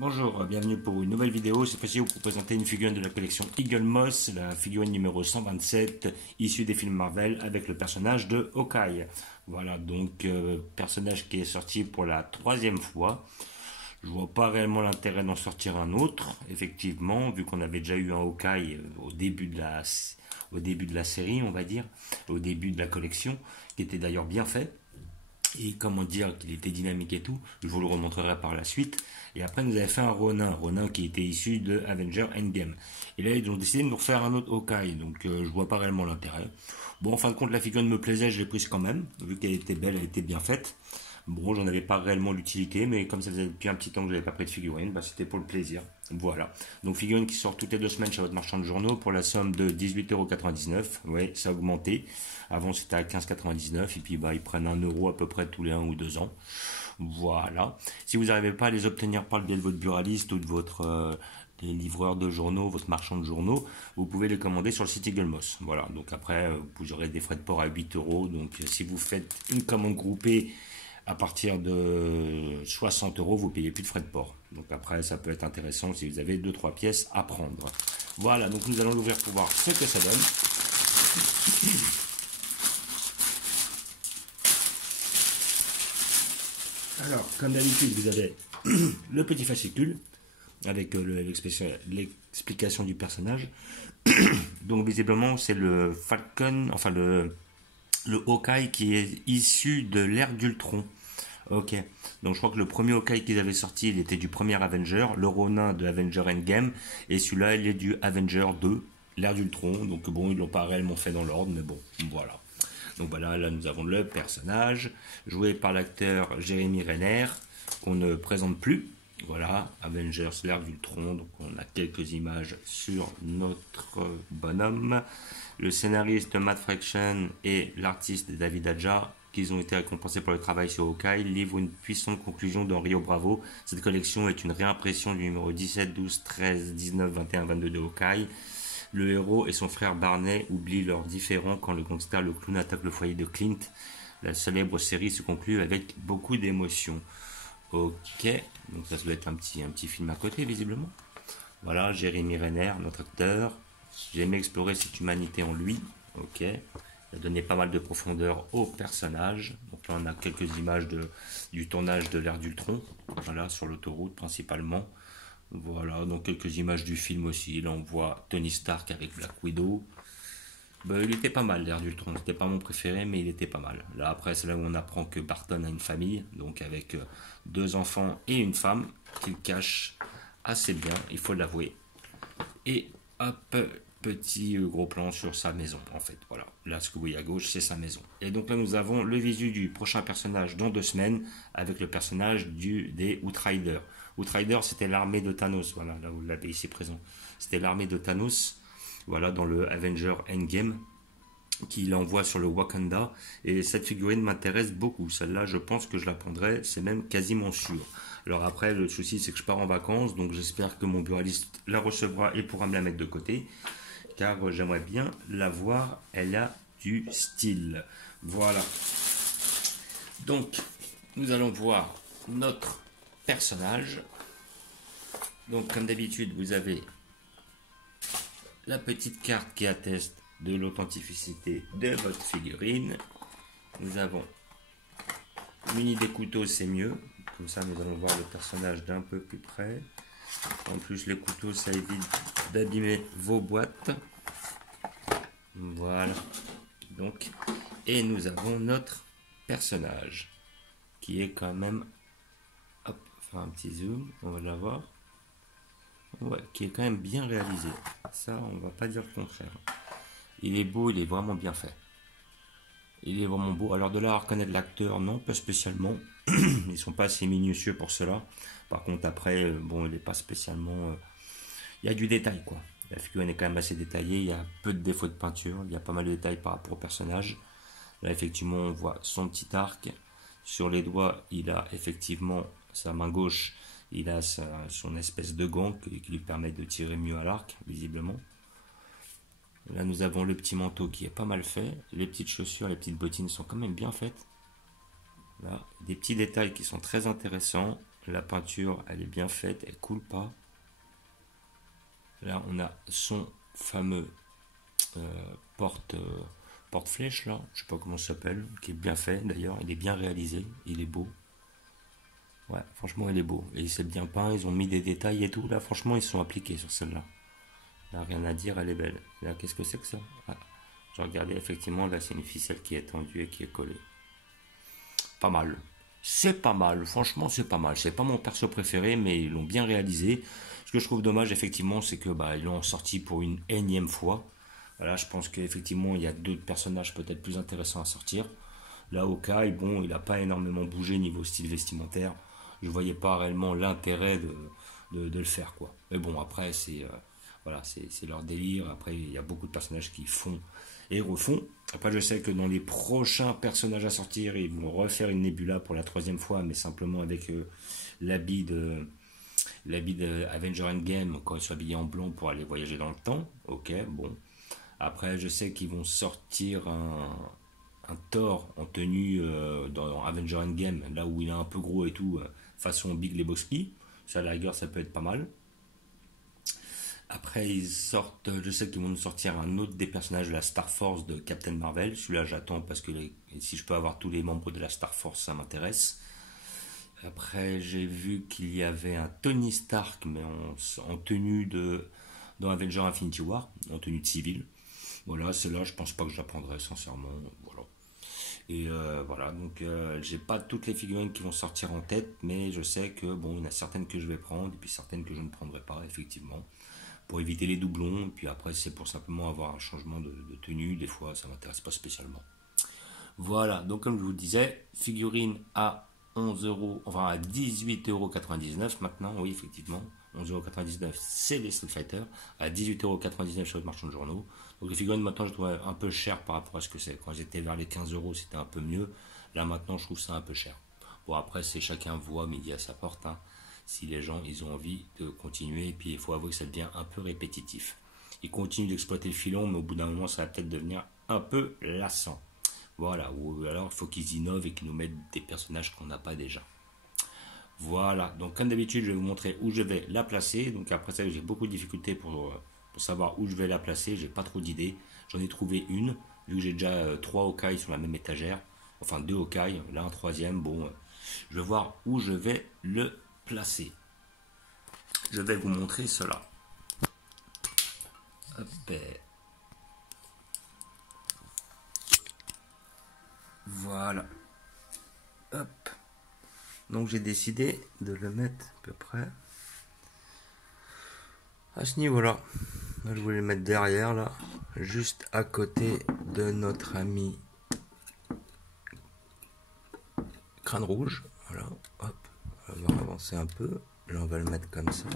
Bonjour, bienvenue pour une nouvelle vidéo. Cette fois-ci, vous présenter une figurine de la collection Eagle Moss, la figurine numéro 127, issue des films Marvel avec le personnage de Hawkeye. Voilà, donc personnage qui est sorti pour la troisième fois. Je vois pas réellement l'intérêt d'en sortir un autre, effectivement, vu qu'on avait déjà eu un Hawkeye au début de la série, on va dire, au début de la collection, qui était d'ailleurs bien fait. Et comment dire qu'il était dynamique et tout, je vous le remontrerai par la suite. Et après, nous avons fait un Ronin qui était issu de Avenger Endgame. Et là, ils ont décidé de nous refaire un autre Hawkeye, donc je vois pas réellement l'intérêt. Bon, en fin de compte, la figurine me plaisait, je l'ai prise quand même, vu qu'elle était belle, elle était bien faite. Bon, j'en avais pas réellement l'utilité, mais comme ça faisait depuis un petit temps que je n'avais pas pris de figurine, bah, c'était pour le plaisir. Voilà. Donc, figurine qui sort toutes les 2 semaines chez votre marchand de journaux pour la somme de 18,99 €. Ouais, ça a augmenté. Avant, c'était à 15,99 € et puis bah, ils prennent 1 € à peu près tous les 1 ou 2 ans. Voilà. Si vous n'arrivez pas à les obtenir par le biais de votre buraliste ou de votre les livreurs de journaux, votre marchand de journaux, vous pouvez les commander sur le site Eagle Moss. Voilà. Donc après, vous aurez des frais de port à 8 €. Donc si vous faites une commande groupée à partir de 60 €, vous payez plus de frais de port. Donc après, ça peut être intéressant si vous avez 2-3 pièces à prendre. Voilà, donc nous allons l'ouvrir pour voir ce que ça donne. Alors, comme d'habitude, vous avez le petit fascicule avec l'explication du personnage. Donc visiblement, c'est le Falcon, enfin le Hawkeye qui est issu de l'ère d'Ultron. Ok, donc je crois que le premier Hawkeye qu'ils avaient sorti, il était du premier Avenger, le Ronin de Avenger Endgame, et celui-là, il est du Avenger 2, l'ère d'Ultron. Donc bon, ils l'ont pas réellement fait dans l'ordre, mais bon, voilà. Donc voilà, là nous avons le personnage, joué par l'acteur Jeremy Renner, qu'on ne présente plus. Voilà, Avengers, l'ère d'Ultron. Donc on a quelques images sur notre bonhomme. Le scénariste Matt Fraction et l'artiste David Aja, qui ont été récompensés pour le travail sur Hawkeye, livrent une puissante conclusion dans Rio Bravo. Cette collection est une réimpression du numéro 17, 12, 13, 19, 21, 22 de Hawkeye. Le héros et son frère Barney oublient leurs différends quand le gangster, le clown, attaque le foyer de Clint. La célèbre série se conclut avec beaucoup d'émotions. Ok, donc ça doit être un petit film à côté visiblement. Voilà, Jeremy Renner, notre acteur. J'ai aimé explorer cette humanité en lui. Ok, il a donné pas mal de profondeur au personnage. Donc là on a quelques images du tournage de l'ère d'Ultron. Voilà, sur l'autoroute principalement. Voilà, donc quelques images du film aussi. Là on voit Tony Stark avec Black Widow. Ben, il était pas mal l'ère d'Ultron, c'était pas mon préféré mais il était pas mal. Là après c'est là où on apprend que Barton a une famille, donc avec 2 enfants et une femme qu'il cache assez bien, il faut l'avouer. Et hop, petit gros plan sur sa maison en fait, voilà. Là ce que vous voyez à gauche c'est sa maison. Et donc là nous avons le visu du prochain personnage dans 2 semaines avec le personnage des Outriders. Outriders c'était l'armée de Thanos, voilà, là vous l'avez ici présent. C'était l'armée de Thanos. Voilà, dans le Avenger Endgame, qu'il envoie sur le Wakanda. Et cette figurine m'intéresse beaucoup. Celle-là, je pense que je la prendrai, c'est même quasiment sûr. Alors après, le souci, c'est que je pars en vacances, donc j'espère que mon buraliste la recevra et pourra me la mettre de côté, car j'aimerais bien la voir. Elle a du style. Voilà. Donc, nous allons voir notre personnage. Donc, comme d'habitude, vous avez la petite carte qui atteste de l'authenticité de votre figurine. Nous avons muni des couteaux, c'est mieux. Comme ça, nous allons voir le personnage d'un peu plus près. En plus, les couteaux, ça évite d'abîmer vos boîtes. Voilà. Donc, et nous avons notre personnage qui est quand même... Hop, faire un petit zoom, on va l'avoir. Ouais, qui est quand même bien réalisé. Ça, on va pas dire le contraire. Il est beau, il est vraiment bien fait. Il est vraiment beau. Alors de là à reconnaître l'acteur, non, pas spécialement. Ils sont pas assez minutieux pour cela. Par contre, après, bon, il n'est pas spécialement... Il y a du détail, quoi. La figurine est quand même assez détaillée. Il y a peu de défauts de peinture. Il y a pas mal de détails par rapport au personnage. Là, effectivement, on voit son petit arc. Sur les doigts, il a effectivement sa main gauche. Il a son espèce de gant qui lui permet de tirer mieux à l'arc, visiblement. Là, nous avons le petit manteau qui est pas mal fait. Les petites chaussures, les petites bottines sont quand même bien faites. Là, des petits détails qui sont très intéressants. La peinture, elle est bien faite, elle coule pas. Là, on a son fameux porte-flèche, là, je sais pas comment ça s'appelle, qui est bien fait d'ailleurs, il est bien réalisé, il est beau. Ouais, franchement, il est beau. Et c'est bien peint, ils ont mis des détails et tout. Là, franchement, ils sont appliqués sur celle-là. Là, rien à dire, elle est belle. Là, qu'est-ce que c'est que ça? Ouais. J'ai regardé, effectivement, là, c'est une ficelle qui est tendue et qui est collée. Pas mal. C'est pas mal, franchement, c'est pas mal. C'est pas mon perso préféré, mais ils l'ont bien réalisé. Ce que je trouve dommage, effectivement, c'est que bah, ils l'ont sorti pour une énième fois. Voilà, je pense qu'effectivement, il y a d'autres personnages peut-être plus intéressants à sortir. Là, Hawkeye, bon, il n'a pas énormément bougé niveau style vestimentaire. Je voyais pas réellement l'intérêt de le faire, quoi. Mais bon, après, c'est voilà, c'est leur délire. Après, il y a beaucoup de personnages qui font et refont. Après, je sais que dans les prochains personnages à sortir, ils vont refaire une Nebula pour la troisième fois, mais simplement avec l'habit de Avenger Endgame, quand ils sont habillés en blond pour aller voyager dans le temps. Ok, bon. Après, je sais qu'ils vont sortir un Thor en tenue dans Avenger Endgame, là où il est un peu gros et tout, façon Big Lebowski. Ça, à la rigueur, ça peut être pas mal. Après, ils sortent, je sais qu'ils vont nous sortir un autre des personnages de la Star Force de Captain Marvel. Celui-là, j'attends parce que si je peux avoir tous les membres de la Star Force, ça m'intéresse. Après, j'ai vu qu'il y avait un Tony Stark, mais en tenue dans Avenger Infinity War, en tenue de civil. Voilà, celle-là, je pense pas que je la prendrai, sincèrement. Voilà. Et voilà, donc j'ai pas toutes les figurines qui vont sortir en tête, mais je sais que bon, il y en a certaines que je vais prendre, et puis certaines que je ne prendrai pas, effectivement, pour éviter les doublons. Et puis après, c'est pour simplement avoir un changement de tenue. Des fois, ça m'intéresse pas spécialement. Voilà, donc comme je vous le disais, figurine à 11 euros, enfin à 18,99 € maintenant, oui, effectivement. 11,99 € c'est les Street Fighter, à 18,99 € sur le marchand de journaux. Donc les figurines maintenant je trouve un peu cher par rapport à ce que c'est. Quand j'étais vers les 15 € c'était un peu mieux. Là maintenant je trouve ça un peu cher. Bon après c'est chacun voit midi à sa porte. Hein. Si les gens ils ont envie de continuer, et puis il faut avouer que ça devient un peu répétitif. Ils continuent d'exploiter le filon, mais au bout d'un moment ça va peut-être devenir un peu lassant. Voilà, ou alors il faut qu'ils innovent et qu'ils nous mettent des personnages qu'on n'a pas déjà. Voilà, donc comme d'habitude, je vais vous montrer où je vais la placer. Donc après ça, j'ai beaucoup de difficultés pour savoir où je vais la placer. J'ai pas trop d'idées. J'en ai trouvé une, vu que j'ai déjà 3 Hawkeye sur la même étagère. Enfin 2 Hawkeye, là un troisième. Bon, je vais voir où je vais le placer. Je vais vous montrer cela. Hop. Voilà. Hop. Donc j'ai décidé de le mettre à peu près à ce niveau-là. Là, je voulais le mettre derrière, là, juste à côté de notre ami Crâne Rouge. Voilà, hop, on va avancer un peu. Là, on va le mettre comme ça.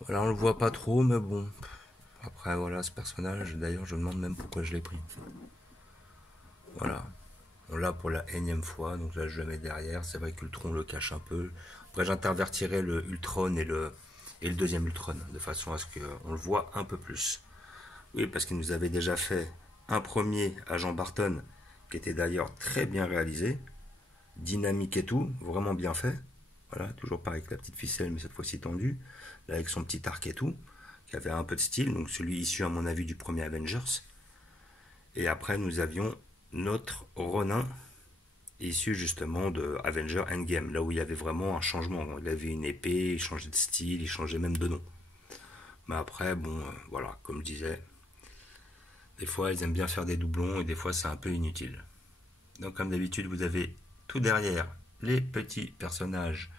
Voilà, on le voit pas trop, mais bon. Après, voilà, ce personnage, d'ailleurs, je me demande même pourquoi je l'ai pris. Voilà. On l'a pour la énième fois, donc là je le mets derrière. C'est vrai qu'Ultron le cache un peu. Après j'intervertirai le Ultron et le deuxième Ultron, de façon à ce qu'on le voit un peu plus. Oui, parce qu'il nous avait déjà fait un premier agent Barton, qui était d'ailleurs très bien réalisé, dynamique et tout, vraiment bien fait. Voilà, toujours pareil avec la petite ficelle, mais cette fois-ci tendue, là avec son petit arc et tout, qui avait un peu de style, donc celui issu à mon avis du premier Avengers. Et après nous avions notre Ronin, issu justement de Avenger Endgame, là où il y avait vraiment un changement. Il avait une épée, il changeait de style, il changeait même de nom. Mais après, bon, voilà, comme je disais, des fois ils aiment bien faire des doublons et des fois c'est un peu inutile. Donc comme d'habitude, vous avez tout derrière les petits personnages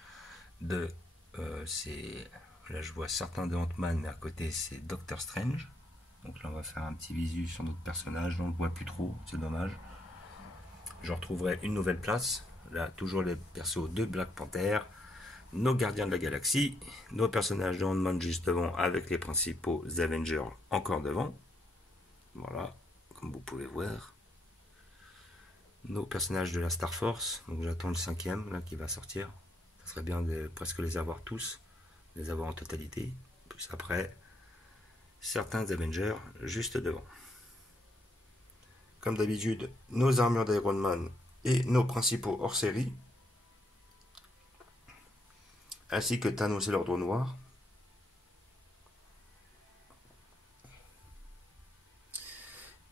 de là je vois certains de Ant-Man, mais à côté c'est Doctor Strange. Donc là on va faire un petit visu sur notre personnage, on ne le voit plus trop, c'est dommage. Je retrouverai une nouvelle place, là toujours les persos de Black Panther, nos gardiens de la galaxie, nos personnages de Ant-Man juste devant avec les principaux Avengers encore devant. Voilà, comme vous pouvez voir. Nos personnages de la Star Force, donc j'attends le 5e là qui va sortir. Ça serait bien de presque les avoir tous, les avoir en totalité. Plus après, certains Avengers juste devant. Comme d'habitude, nos armures d'Iron Man et nos principaux hors série. ainsi que Thanos et l'Ordre Noir.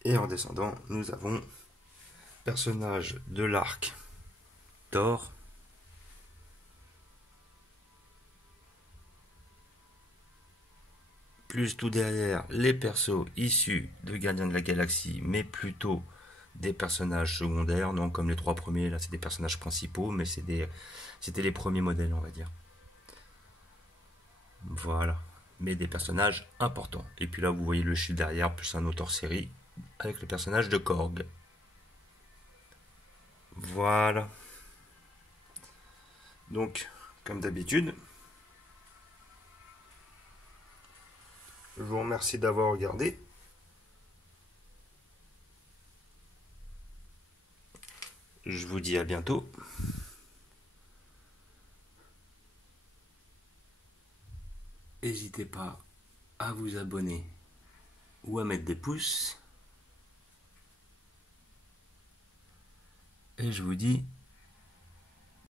Et en descendant, nous avons personnage de l'arc Thor, plus tout derrière les persos issus de Gardiens de la Galaxie, mais plutôt des personnages secondaires, non comme les 3 premiers, là c'est des personnages principaux, mais c'était les premiers modèles, on va dire. Voilà, mais des personnages importants. Et puis là, vous voyez le chiffre derrière, plus un auteur série, avec le personnage de Korg. Voilà. Donc, comme d'habitude, je vous remercie d'avoir regardé. Je vous dis à bientôt. N'hésitez pas à vous abonner ou à mettre des pouces. Et je vous dis